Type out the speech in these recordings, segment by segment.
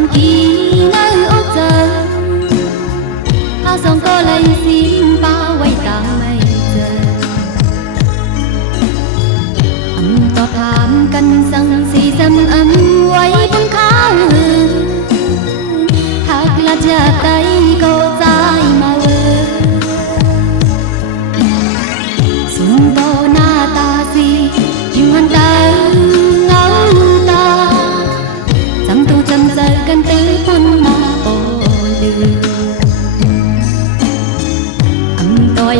còn khi nơi ốc giờ ta dòng có lấy xin bao quay tàng mây giờ to tham cân răng xì dâm ấm quay bưng khá hạc là cha tay câu dài mà sung to na ta gì yêu hắn ta ngáo ta chẳng tu chân giờ cần tư quân mà ô lư tôi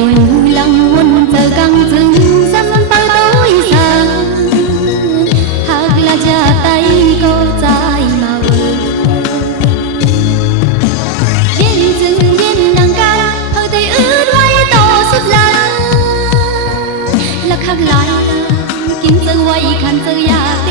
lăng quân giờ căng dừng dâm bao tối giờ hạc là cha tay câu dài mà trên rừng yên nàng ca hơi tay ướt quay to suốt lần lạc hạc lại kiếm giờ quay khăn giờ ya